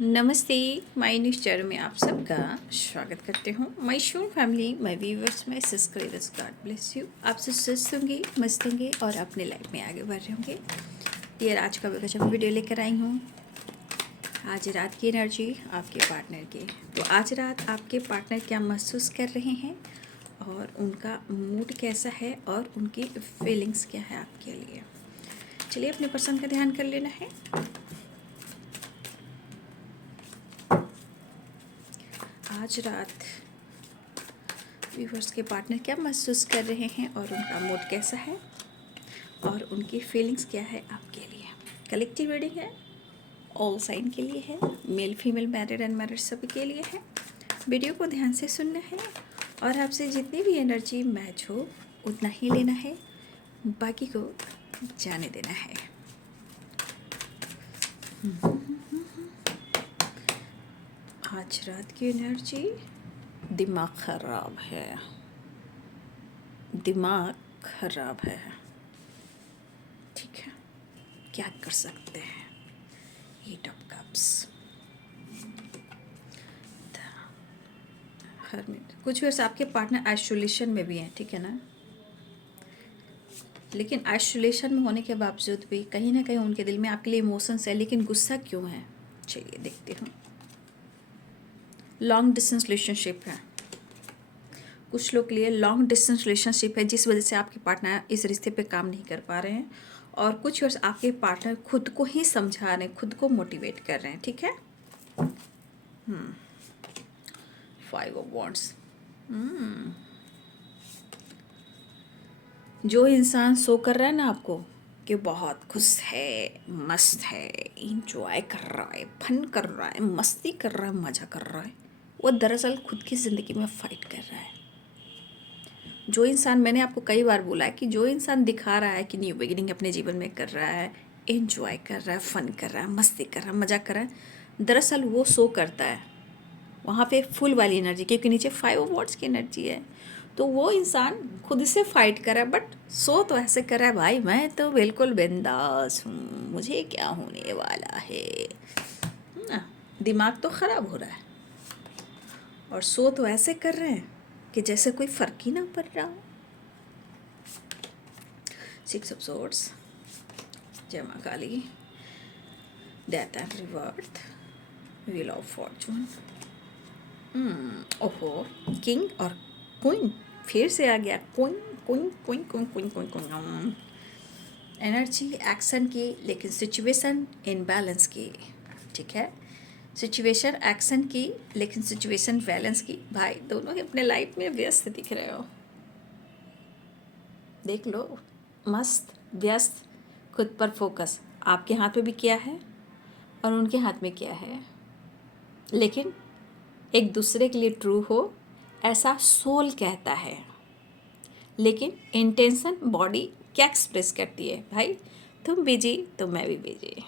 नमस्ते। My news channel में आप सबका स्वागत करते हूँ। My show family, my viewers, my subscribers, God bless you. आप सब स्वस्थ होंगे, मस्त होंगे और अपने लाइफ में आगे बढ़ रहे होंगे। ये आज का गजब वीडियो लेकर आई हूँ। आज रात की एनर्जी आपके पार्टनर की। तो आज रात आपके पार्टनर क्या महसूस कर रहे हैं और उनका मूड कैसा है और उनकी फीलिंग्स क्या है आपके लिए। चलिए अपने पर्सन का ध्यान कर लेना है। आज रात व्यूवर्स के पार्टनर क्या महसूस कर रहे हैं और उनका मूड कैसा है और उनकी फीलिंग्स क्या है आपके लिए। कलेक्टिव रीडिंग है, ऑल साइन के लिए है, मेल फीमेल, मैरिड अनमैरिड सभी के लिए है। वीडियो को ध्यान से सुनना है और आपसे जितनी भी एनर्जी मैच हो उतना ही लेना है, बाकी को जाने देना है। आज रात की एनर्जी दिमाग खराब है, दिमाग खराब है। ठीक है, क्या कर सकते हैं। एट ऑफ कप्स, हर मिनट कुछ वर्ष आपके पार्टनर आइसोलेशन में भी हैं, ठीक है ना। लेकिन आइसोलेशन में होने के बावजूद भी कहीं ना कहीं उनके दिल में आपके लिए इमोशंस है, लेकिन गुस्सा क्यों है। चलिए देखते हूँ। लॉन्ग डिस्टेंस रिलेशनशिप है, कुछ लोग के लिए लॉन्ग डिस्टेंस रिलेशनशिप है जिस वजह से आपके पार्टनर इस रिश्ते पे काम नहीं कर पा रहे हैं और कुछ वर्ष आपके पार्टनर खुद को ही समझा रहे हैं, खुद को मोटिवेट कर रहे हैं। ठीक है। 5 ऑफ वॉन्ड्स। जो इंसान शो कर रहा है ना आपको कि बहुत खुश है, मस्त है, इंजॉय कर रहा है, फन कर रहा है, मस्ती कर रहा है, मज़ा कर रहा है, वो दरअसल खुद की ज़िंदगी में फ़ाइट कर रहा है। जो इंसान, मैंने आपको कई बार बोला है कि जो इंसान दिखा रहा है कि न्यू बिगिनिंग अपने जीवन में कर रहा है, एंजॉय कर रहा है, फन कर रहा है, मस्ती कर रहा है, मज़ा कर रहा है, दरअसल वो शो करता है वहाँ पे फुल वाली एनर्जी, क्योंकि नीचे 5 वॉट्स की एनर्जी है। तो वो इंसान खुद से फाइट कर रहा है, बट शो तो ऐसे कर रहा है, भाई मैं तो बिल्कुल बिंदास हूँ, मुझे क्या होने वाला है ना। दिमाग तो ख़राब हो रहा है और शो तो ऐसे कर रहे हैं कि जैसे कोई फ़र्क ही ना पड़ रहा हो। 6 ऑफ सोर्ड्स, जय माँ Kali, death and rebirth, wheel of fortune. ओहो, किंग और क्वीन फिर से आ गया। Queen queen queen queen queen queen queen. Energy action की, लेकिन सिचुएशन इनबैलेंस की। ठीक है, सिचुएशन एक्शन की लेकिन सिचुएशन बैलेंस की। भाई दोनों ही अपने लाइफ में व्यस्त दिख रहे हो, देख लो, मस्त व्यस्त, खुद पर फोकस। आपके हाथ में भी क्या है और उनके हाथ में क्या है, लेकिन एक दूसरे के लिए ट्रू हो ऐसा सोल कहता है, लेकिन इंटेंशन बॉडी क्या एक्सप्रेस करती है। भाई तुम बिजी तो मैं भी बिजी,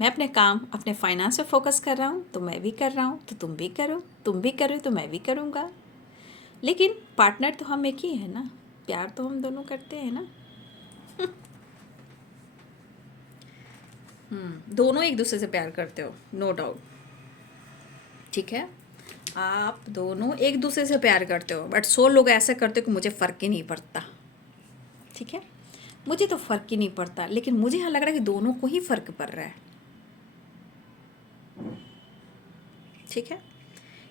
मैं अपने काम अपने फाइनेंस पे फोकस कर रहा हूँ तो मैं भी कर रहा हूँ, तो तुम भी करो, तुम भी करो तो मैं भी करूँगा। लेकिन पार्टनर तो हम एक ही है ना, प्यार तो हम दोनों करते हैं ना। दोनों एक दूसरे से प्यार करते हो, नो डाउट। ठीक है, आप दोनों एक दूसरे से प्यार करते हो, बट 100 लोग ऐसे करते हो कि मुझे फ़र्क ही नहीं पड़ता। ठीक है, मुझे तो फ़र्क ही नहीं पड़ता, लेकिन मुझे यहाँ लग रहा है कि दोनों को ही फ़र्क पड़ रहा है। ठीक है,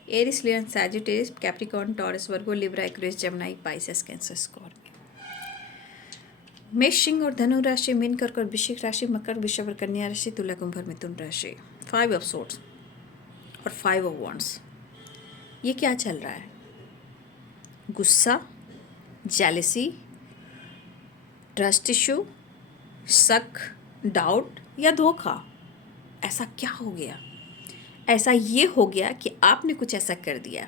Aries, Leo, Sagittarius, Capricorn, Taurus, Virgo, Libra, Aquarius, Gemini, Pisces, Cancer, Scorpio. मेष, सिंह और धनु राशि, मीन, कर्क और वृश्चिक राशि, मकर, वृषभ और कन्या राशि, तुला, कुंभ और मिथुन राशि। 5 ऑफ सोर्ड्स और 5 ऑफ वॉन्ड्स। ये क्या चल रहा है। गुस्सा, जेलसी, ट्रस्ट इशू, शक, डाउट या धोखा। ऐसा क्या हो गया। ऐसा ये हो गया कि आपने कुछ ऐसा कर दिया,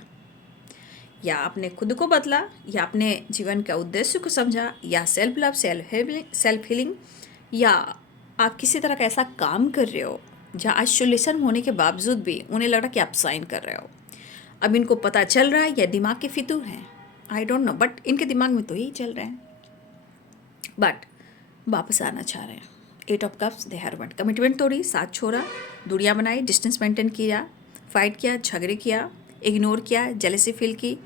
या आपने खुद को बदला, या अपने जीवन का उद्देश्य को समझा, या सेल्फ लव, सेल्फ हीलिंग, या आप किसी तरह का ऐसा काम कर रहे हो जहाँ आइसोलेशन होने के बावजूद भी उन्हें लग रहा कि आप साइन कर रहे हो। अब इनको पता चल रहा है या दिमाग के फितूर हैं, आई डोंट नो, बट इनके दिमाग में तो यही चल रहे हैं, बट वापस आना चाह रहे हैं। Eight of cups, they have one commitment तोड़ी, साथ छोड़ा, दूरियां बनाई, डिस्टेंस मेंटेन किया, फाइट किया, झगड़े किया, इग्नोर किया, जेलसी फील की,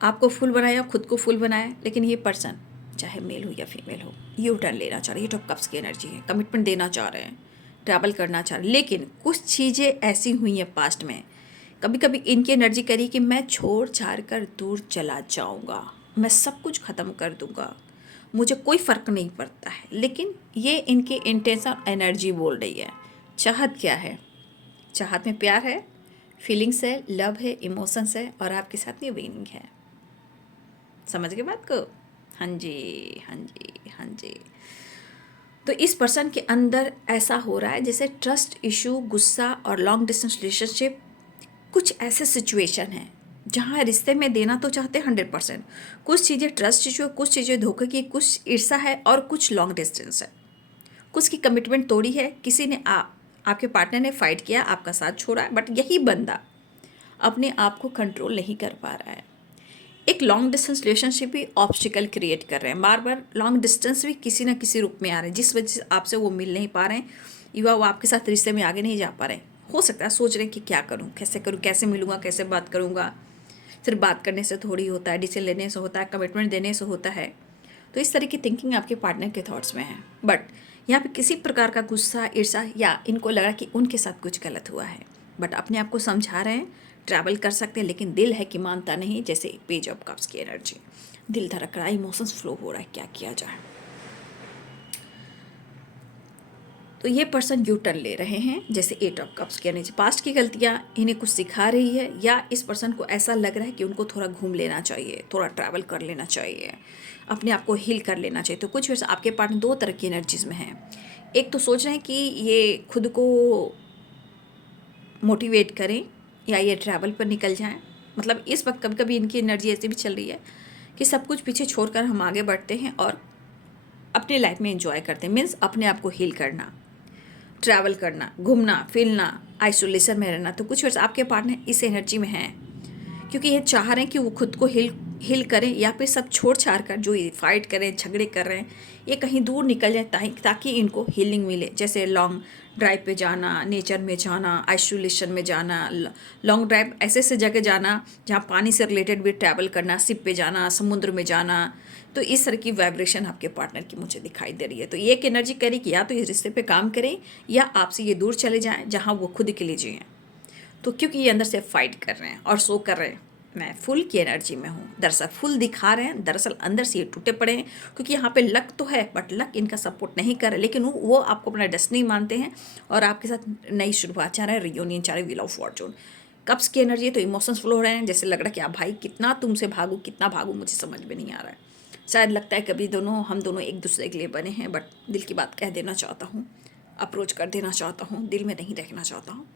आपको फुल बनाया, खुद को फुल बनाया। लेकिन ये पर्सन चाहे मेल हो या फीमेल हो, यू टर्न लेना चाह रहे हैं, एट ऑफ कप्स की एनर्जी है, कमिटमेंट देना चाह रहे हैं, ट्रैवल करना चाह रहे हैं। लेकिन कुछ चीज़ें ऐसी हुई हैं पास्ट में, कभी कभी इनकी एनर्जी करी कि मैं छोड़ छाड़ कर दूर चला जाऊंगा, मैं सब कुछ ख़त्म कर दूंगा, मुझे कोई फ़र्क नहीं पड़ता है। लेकिन ये इनकी इंटेंशन एनर्जी बोल रही है। चाहत क्या है? चाहत में प्यार है, फीलिंग्स है, लव है, इमोशंस है, और आपके साथ में विनिंग है। समझ गए बात को? हाँ जी, हाँ जी, हाँ जी। तो इस पर्सन के अंदर ऐसा हो रहा है जैसे ट्रस्ट इशू, गुस्सा और लॉन्ग डिस्टेंस रिलेशनशिप, कुछ ऐसे सिचुएशन हैं जहाँ रिश्ते में देना तो चाहते हैं 100%, कुछ चीज़ें ट्रस्ट इशू है, कुछ चीज़ें धोखे की, कुछ ईर्षा है और कुछ लॉन्ग डिस्टेंस है, कुछ की कमिटमेंट तोड़ी है, किसी ने आपके पार्टनर ने फाइट किया, आपका साथ छोड़ा है, बट यही बंदा अपने आप को कंट्रोल नहीं कर पा रहा है। एक लॉन्ग डिस्टेंस रिलेशनशिप भी ऑब्स्टिकल क्रिएट कर रहे हैं, बार बार लॉन्ग डिस्टेंस भी किसी ना किसी रूप में आ रहे हैं, जिस वजह से आपसे वो मिल नहीं पा रहे हैं, या वो आपके साथ रिश्ते में आगे नहीं जा पा रहे हैं। हो सकता है सोच रहे हैं कि क्या करूं, कैसे मिलूंगा, कैसे बात करूंगा। सिर्फ बात करने से थोड़ी होता है, डिसीजन लेने से होता है, कमिटमेंट देने से होता है। तो इस तरह की थिंकिंग आपके पार्टनर के थॉट्स में है, बट यहाँ पे किसी प्रकार का गुस्सा, ईर्षा, या इनको लगा कि उनके साथ कुछ गलत हुआ है, बट अपने आप को समझा रहे हैं, ट्रैवल कर सकते हैं, लेकिन दिल है कि मानता नहीं। जैसे पेज ऑफ कप्स की एनर्जी, दिल धड़क रहा है, इमोशंस फ्लो हो रहा है, क्या किया जाए। तो ये पर्सन यू टर्न ले रहे हैं, जैसे एट ऑफ कप्स की एनर्जी, पास्ट की गलतियाँ इन्हें कुछ सिखा रही है, या इस पर्सन को ऐसा लग रहा है कि उनको थोड़ा घूम लेना चाहिए, थोड़ा ट्रैवल कर लेना चाहिए, अपने आप को हील कर लेना चाहिए। तो कुछ वर्ष आपके पार्टनर दो तरह की एनर्जीज में हैं। एक तो सोच रहे हैं कि ये खुद को मोटिवेट करें या ये ट्रैवल पर निकल जाएं। मतलब इस वक्त कभी कभी इनकी एनर्जी ऐसी भी चल रही है कि सब कुछ पीछे छोड़कर हम आगे बढ़ते हैं और अपनी लाइफ में एंजॉय करते हैं। मीन्स अपने आप को हील करना, ट्रैवल करना, घूमना फिरना, आइसोलेशन में रहना। तो कुछ वर्ष आपके पार्टनर इस एनर्जी में हैं, क्योंकि ये चाह रहे हैं कि वो खुद को हील करें, या फिर सब छोड़ छाड़ कर जो ये फाइट कर रहे हैं, झगड़े कर रहे हैं, ये कहीं दूर निकल जाए, ताकि इनको हीलिंग मिले। जैसे लॉन्ग ड्राइव पे जाना, नेचर में जाना, आइसोलेशन में जाना, लॉन्ग ड्राइव ऐसे ऐसे जगह जाना जहाँ पानी से रिलेटेड भी ट्रैवल करना, शिप पे जाना, समुद्र में जाना। तो इस तरह की वाइब्रेशन आपके पार्टनर की मुझे दिखाई दे रही है। तो ये एक एनर्जी करें कि या तो इस रिश्ते पे काम करें, या आपसे ये दूर चले जाएं जहाँ वो खुद के लिए जिएं। तो क्योंकि ये अंदर से फाइट कर रहे हैं और शो कर रहे हैं मैं फुल की एनर्जी में हूँ, दरअसल फुल दिखा रहे हैं, दरअसल अंदर से ये टूटे पड़े हैं, क्योंकि यहाँ पे लक तो है बट लक इनका सपोर्ट नहीं कर रहा है। लेकिन वो आपको अपना डेस्टिनी मानते हैं और आपके साथ नई शुरुआत चाह रहे हैं, रियूनियन चाह रहे हैं, व्हील ऑफ फॉर्चून। कप्स की एनर्जी तो इमोशंस फ्लो हो रहे हैं, जैसे लग रहा है कि आप भाई कितना तुमसे भागूँ, कितना भागूँ, मुझे समझ में नहीं आ रहा है। शायद लगता है कभी हम दोनों एक दूसरे के लिए बने हैं, बट दिल की बात कह देना चाहता हूँ, अप्रोच कर देना चाहता हूँ, दिल में नहीं रखना चाहता हूँ,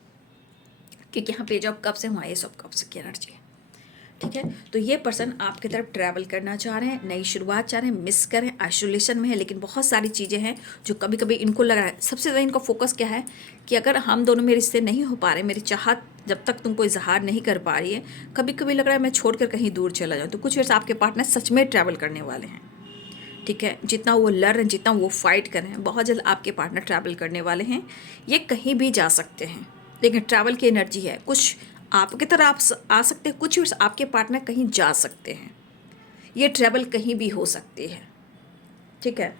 क्योंकि यहाँ पेज ऑफ कप्स है, वहाँ एस ऑफ कप्स की एनर्जी है। ठीक है, तो ये पर्सन आपकी तरफ ट्रैवल करना चाह रहे हैं, नई शुरुआत चाह रहे हैं, मिस करें, आइसोलेशन में है, लेकिन बहुत सारी चीज़ें हैं जो कभी कभी इनको लग रहा है। सबसे ज़्यादा इनका फोकस क्या है कि अगर हम दोनों में रिश्ते नहीं हो पा रहे, मेरी चाहत जब तक तुमको इजहार नहीं कर पा रही है, कभी कभी लग रहा है मैं छोड़कर कहीं दूर चला जाऊँ। तो कुछ वर्ष आपके पार्टनर सच में ट्रैवल करने वाले हैं। ठीक है, जितना वो लड़ रहे हैं, जितना वो फाइट कर रहे हैं, बहुत जल्द आपके पार्टनर ट्रैवल करने वाले हैं। ये कहीं भी जा सकते हैं, लेकिन ट्रैवल की एनर्जी है। कुछ आपकी तरह आप आ सकते हैं, कुछ आपके पार्टनर कहीं जा सकते हैं। ये ट्रैवल कहीं भी हो सकती है। ठीक है,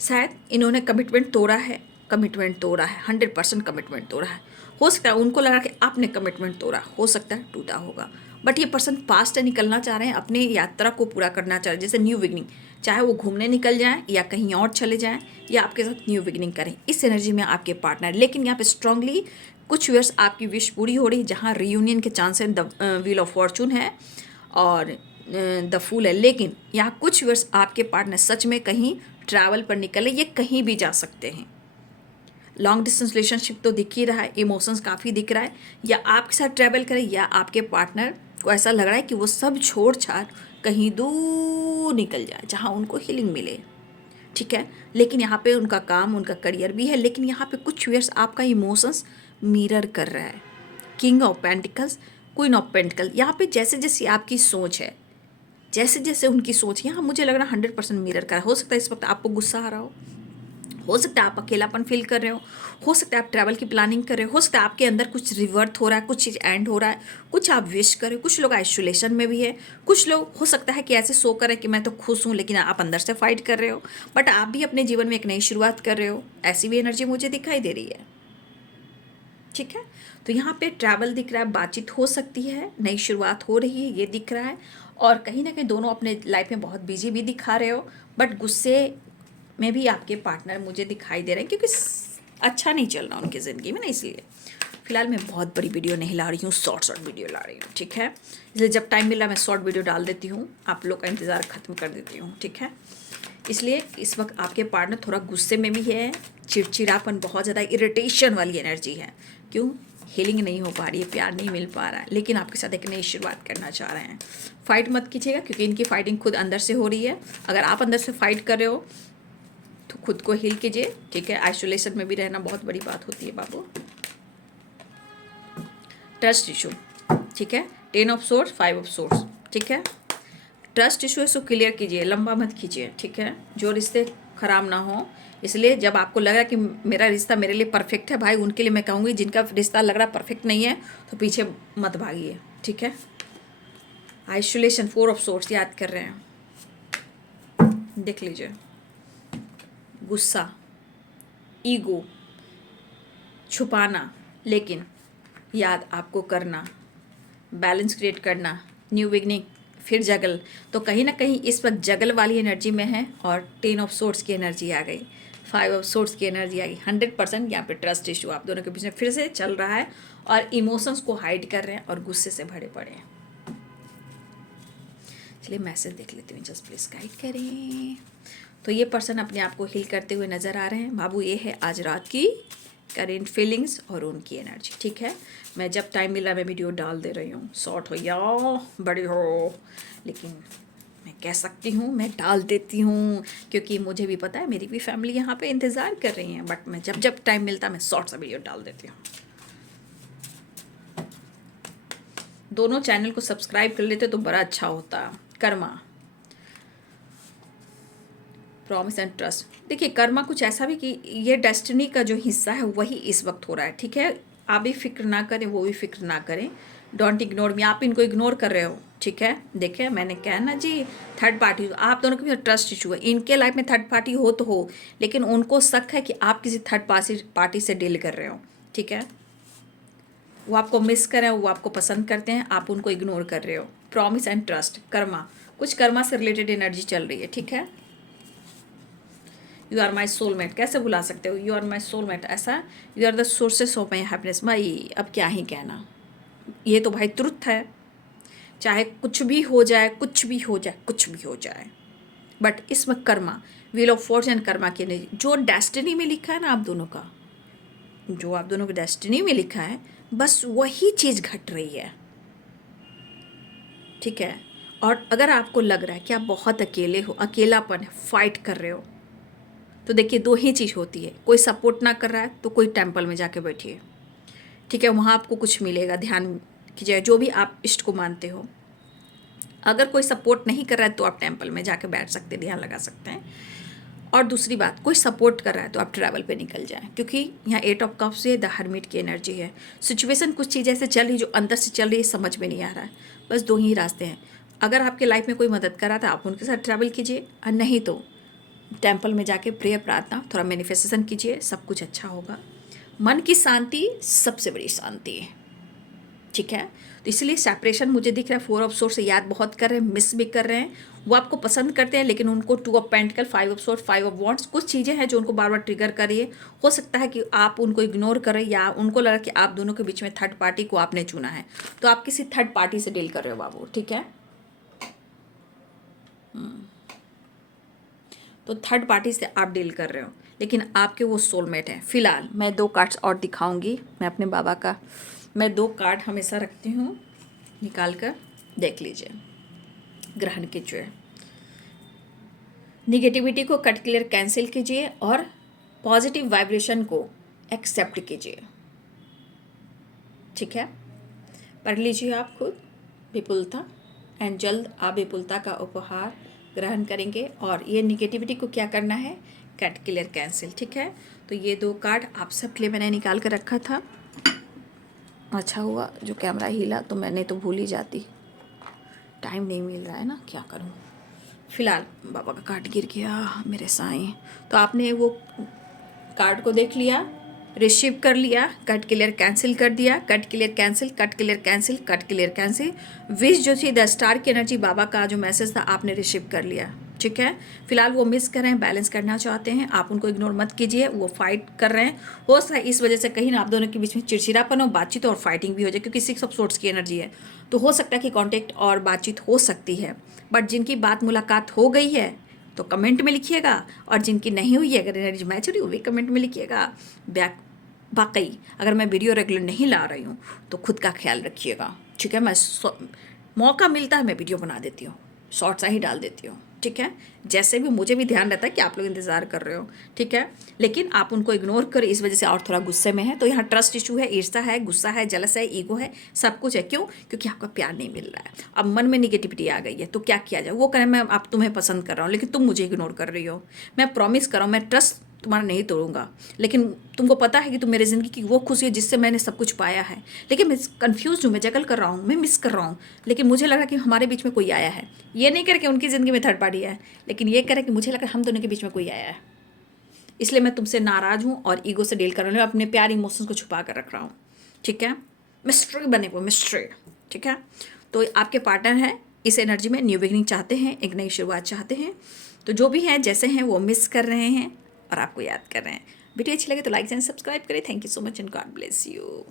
शायद इन्होंने कमिटमेंट तोड़ा है, 100% कमिटमेंट तोड़ा है। हो सकता है उनको लगा कि आपने कमिटमेंट तोड़ा, हो सकता है टूटा होगा, बट ये पर्सन पास्ट से निकलना चाह रहे हैं, अपनी यात्रा को पूरा करना चाह रहे हैं, जैसे न्यू बिगनिंग। चाहे वो घूमने निकल जाएं या कहीं और चले जाएं, या आपके साथ न्यू बिगनिंग करें, इस एनर्जी में आपके पार्टनर। लेकिन यहाँ पे स्ट्रांगली कुछ वर्ष आपकी विश पूरी हो रही है, जहाँ रियूनियन के चांस हैं, द व्हील ऑफ फॉर्चून है और द फूल है। लेकिन यहाँ कुछ वर्ष आपके पार्टनर सच में कहीं ट्रैवल पर निकले, ये कहीं भी जा सकते हैं। लॉन्ग डिस्टेंस रिलेशनशिप तो दिख ही रहा है, इमोशंस काफ़ी दिख रहा है, या आपके साथ ट्रैवल करें, या आपके पार्टनर को ऐसा लग रहा है कि वो सब छोड़ छाड़ कहीं दूर निकल जाए जहाँ उनको हीलिंग मिले। ठीक है, लेकिन यहाँ पे उनका काम, उनका करियर भी है, लेकिन यहाँ पे कुछ ईयर्स आपका इमोशंस मिरर कर रहा है। King of pentacles, queen of pentacle, यहाँ पे जैसे जैसे आपकी सोच है, जैसे जैसे उनकी सोच, यहाँ मुझे लग रहा है 100% मिरर कर। हो सकता है इस वक्त आपको गुस्सा आ रहा हो सकता है आप अकेलापन फील कर रहे हो सकता है आप ट्रैवल की प्लानिंग कर रहे हो सकता है आपके अंदर कुछ रिवर्ट हो रहा है, कुछ चीज़ एंड हो रहा है, कुछ आप विश कर रहे हो, कुछ लोग आइसोलेशन में भी है, कुछ लोग हो सकता है कि ऐसे सो कर है कि मैं तो खुश हूँ लेकिन आप अंदर से फाइट कर रहे हो, बट आप भी अपने जीवन में एक नई शुरुआत कर रहे हो, ऐसी भी एनर्जी मुझे दिखाई दे रही है। ठीक है, तो यहाँ पे ट्रैवल दिख रहा है, बातचीत हो सकती है, नई शुरुआत हो रही है, ये दिख रहा है। और कहीं ना कहीं दोनों अपने लाइफ में बहुत बिजी भी दिखा रहे हो, बट गुस्से में भी आपके पार्टनर मुझे दिखाई दे रहे हैं क्योंकि अच्छा नहीं चल रहा उनकी ज़िंदगी में ना, इसलिए फिलहाल मैं बहुत बड़ी वीडियो नहीं ला रही हूँ, शॉर्ट वीडियो ला रही हूँ। ठीक है, इसलिए जब टाइम मिला मैं शॉर्ट वीडियो डाल देती हूँ, आप लोग का इंतज़ार ख़त्म कर देती हूँ। ठीक है, इसलिए इस वक्त आपके पार्टनर थोड़ा गुस्से में भी है, चिड़चिड़ापन, बहुत ज़्यादा इरिटेशन वाली एनर्जी है। क्यों? हीलिंग नहीं हो पा रही है, प्यार नहीं मिल पा रहा है, लेकिन आपके साथ एक नई शुरुआत करना चाह रहे हैं। फाइट मत कीजिएगा क्योंकि इनकी फाइटिंग खुद अंदर से हो रही है। अगर आप अंदर से फाइट कर रहे हो तो खुद को हील कीजिए। ठीक है, आइसोलेशन में भी रहना बहुत बड़ी बात होती है बाबू। ट्रस्ट इशू, ठीक है, 10 ऑफ सोर्स, 5 ऑफ सोर्स। ठीक है, ट्रस्ट इशू है सो क्लियर कीजिए, लंबा मत खींचिए। ठीक है, जो रिश्ते खराब ना हो, इसलिए जब आपको लग रहा है कि मेरा रिश्ता मेरे लिए परफेक्ट है भाई, उनके लिए मैं कहूँगी जिनका रिश्ता लग रहा परफेक्ट नहीं है तो पीछे मत भागिए। ठीक है, आइसोलेशन, 4 ऑफ सोर्स याद कर रहे हैं, देख लीजिए, गुस्सा, ईगो, छुपाना, लेकिन याद आपको करना, बैलेंस क्रिएट करना, न्यू बिगनिंग, फिर जगल। तो कहीं ना कहीं इस वक्त जगल वाली एनर्जी में है और 10 ऑफ सोर्स की एनर्जी आ गई, 5 ऑफ सोर्स की एनर्जी आ गई। 100% यहाँ पे ट्रस्ट इशू आप दोनों के बीच में फिर से चल रहा है और इमोशंस को हाइड कर रहे हैं और गुस्से से भरे पड़े हैं। चलिए मैसेज देख लेती हूँ, जस्ट प्लीज गाइड करें। तो ये पर्सन अपने आप को हील करते हुए नज़र आ रहे हैं बाबू। ये है आज रात की करेंट फीलिंग्स और उनकी एनर्जी। ठीक है, मैं जब टाइम मिला मैं वीडियो डाल दे रही हूँ, शॉर्ट हो या बड़ी हो, लेकिन मैं कह सकती हूँ मैं डाल देती हूँ क्योंकि मुझे भी पता है मेरी भी फैमिली यहाँ पे इंतज़ार कर रही है, बट मैं जब जब टाइम मिलता मैं शॉर्ट सा वीडियो डाल देती हूँ। दोनों चैनल को सब्सक्राइब कर लेते तो बड़ा अच्छा होता। Karma, promise and trust. देखिए कर्मा कुछ ऐसा भी कि ये डेस्टिनी का जो हिस्सा है वही इस वक्त हो रहा है। ठीक है, आप भी फिक्र ना करें, वो भी फिक्र ना करें, डोंट इग्नोर मी। आप इनको इग्नोर कर रहे हो। ठीक है, देखिए मैंने कहा ना जी, थर्ड पार्टी, आप दोनों के भी ट्रस्ट इशू है। इनके लाइफ में थर्ड पार्टी हो तो हो, लेकिन उनको शक है कि आप किसी थर्ड पार्टी से डील कर रहे हो। ठीक है, वो आपको मिस कर रहे हो, वो आपको पसंद करते हैं, आप उनको इग्नोर कर रहे हो। प्रॉमिस एंड ट्रस्ट, कर्मा, कुछ कर्मा से रिलेटेड एनर्जी चल रही है। ठीक है, यू आर माई सोलमेट, कैसे बुला सकते हो, यू आर माई सोलमेट, ऐसा you are the sources of my happiness. भाई अब क्या ही कहना, ये तो भाई ट्रुथ है, चाहे कुछ भी हो जाए, कुछ भी हो जाए, कुछ भी हो जाए, बट इस वक्त Karma, wheel of Fortune, Karma की नहीं, जो डेस्टिनी में लिखा है ना आप दोनों का, जो आप दोनों की डेस्टिनी में लिखा है बस वही चीज़ घट रही है। ठीक है, और अगर आपको लग रहा है कि आप बहुत अकेले हो, अकेलापन है, फाइट कर रहे हो, तो देखिए दो ही चीज़ होती है, कोई सपोर्ट ना कर रहा है तो कोई टेम्पल में जाके बैठिए। ठीक है, वहाँ आपको कुछ मिलेगा, ध्यान कीजिए, जो भी आप इष्ट को मानते हो। अगर कोई सपोर्ट नहीं कर रहा है तो आप टेम्पल में जाके बैठ सकते हैं, ध्यान लगा सकते हैं। और दूसरी बात, कोई सपोर्ट कर रहा है तो आप ट्रैवल पे निकल जाएं, क्योंकि यहाँ 8 ऑफ कप्स से द हर्मिट की एनर्जी है। सिचुएशन कुछ चीज़ ऐसे चल रही जो अंदर से चल रही है, समझ में नहीं आ रहा है। बस दो ही रास्ते हैं, अगर आपके लाइफ में कोई मदद कर रहा था आप उनके साथ ट्रैवल कीजिए, और नहीं तो टेम्पल में जाके प्रेयर, प्रार्थना, थोड़ा मैनिफेस्टेशन कीजिए, सब कुछ अच्छा होगा। मन की शांति सबसे बड़ी शांति है। ठीक है, तो इसलिए सेपरेशन मुझे दिख रहा है। 4 ऑफ सोर्स से याद बहुत कर रहे हैं, मिस भी कर रहे हैं, वो आपको पसंद करते हैं लेकिन उनको 2 of pentacle, 5 of source, 5 of wands, कुछ चीज़ें हैं जो उनको बार बार ट्रिगर कर रही है। हो सकता है कि आप उनको इग्नोर करें या उनको लगा कि आप दोनों के बीच में थर्ड पार्टी को आपने चुना है, तो आप किसी थर्ड पार्टी से डील कर रहे हो बाबू। ठीक है, तो थर्ड पार्टी से आप डील कर रहे हो, लेकिन आपके वो सोलमेट हैं। फिलहाल मैं 2 कार्ड्स और दिखाऊंगी, मैं अपने बाबा का, मैं 2 कार्ड हमेशा रखती हूँ, निकाल कर देख लीजिए। ग्रहण कीजिए, निगेटिविटी को कट क्लियर कैंसिल कीजिए और पॉजिटिव वाइब्रेशन को एक्सेप्ट कीजिए। ठीक है, पढ़ लीजिए आप खुद, विपुलता, एंड जल्द आप विपुलता का उपहार ग्रहण करेंगे। और ये निगेटिविटी को क्या करना है, कट क्लियर कैंसिल। ठीक है, तो ये 2 कार्ड आप सबके लिए मैंने निकाल कर रखा था। अच्छा हुआ जो कैमरा हिला, तो मैंने तो भूल ही जाती, टाइम नहीं मिल रहा है ना, क्या करूँ। फिलहाल बाबा का कार्ड गिर गया मेरे साईं। तो आपने वो कार्ड को देख लिया, रिसीव कर लिया, कट क्लियर कैंसिल कर दिया, cut clear cancel, cut clear cancel, cut clear cancel. Wish जो थी 10 स्टार की एनर्जी, बाबा का जो मैसेज था आपने रिसीव कर लिया। ठीक है, फिलहाल वो मिस कर रहे हैं, बैलेंस करना चाहते हैं, आप उनको इग्नोर मत कीजिए, वो फाइट कर रहे हैं। हो सकता है इस वजह से कहीं ना आप दोनों के बीच में चिड़चिड़ापन हो, बातचीत और फाइटिंग भी हो जाए, क्योंकि 6 ऑफ सोर्ड्स की एनर्जी है। तो हो सकता है कि कांटेक्ट और बातचीत हो सकती है। बट जिनकी बात मुलाकात हो गई है तो कमेंट में लिखिएगा, और जिनकी नहीं हुई है, अगर एनर्जी मैच हो रही हो, भी कमेंट में लिखिएगा। वाकई अगर मैं वीडियो रेगुलर नहीं ला रही हूँ तो खुद का ख्याल रखिएगा। ठीक है, मैं मौका मिलता है मैं वीडियो बना देती हूँ, शॉर्ट्स ही डाल देती हूँ। ठीक है, जैसे भी मुझे भी ध्यान रहता है कि आप लोग इंतज़ार कर रहे हो। ठीक है, लेकिन आप उनको इग्नोर कर इस वजह से और थोड़ा गुस्से में है। तो यहाँ ट्रस्ट इशू है, ईर्ष्या है, गुस्सा है, जलस है, ईगो है, सब कुछ है। क्यों? क्योंकि आपका प्यार नहीं मिल रहा है। अब मन में निगेटिविटी आ गई है, तो क्या किया जाए। वो करें मैं आप तुम्हें पसंद कर रहा हूँ लेकिन तुम मुझे इग्नोर कर रही हो। मैं प्रॉमिस कर रहा हूँ, मैं ट्रस्ट तुम्हारा नहीं तोड़ूंगा, लेकिन तुमको पता है कि तुम मेरी ज़िंदगी की वो खुशी है जिससे मैंने सब कुछ पाया है। लेकिन मैं कंफ्यूज हूँ, मैं जगल कर रहा हूँ, मैं मिस कर रहा हूँ। लेकिन मुझे लगा कि हमारे बीच में कोई आया है। ये नहीं करे कि उनकी ज़िंदगी में थर्ड पार्टी है, लेकिन ये करे कि मुझे लगा हम दोनों के बीच में कोई आया है। इसलिए मैं तुमसे नाराज़ हूँ और ईगो से डील कर रही हूँ, अपने प्यार इमोशंस को छुपा कर रख रहा हूँ। ठीक है, मिस्ट्री बने को मिस्ट्री। ठीक है, तो आपके पार्टनर हैं इस एनर्जी में, न्यू बिगनिंग चाहते हैं, एक नई शुरुआत चाहते हैं। तो जो भी हैं जैसे हैं वो मिस कर रहे हैं और आपको याद कर रहे हैं। वीडियो अच्छी लगे तो लाइक एंड सब्सक्राइब करें। Thank you so much and God bless you.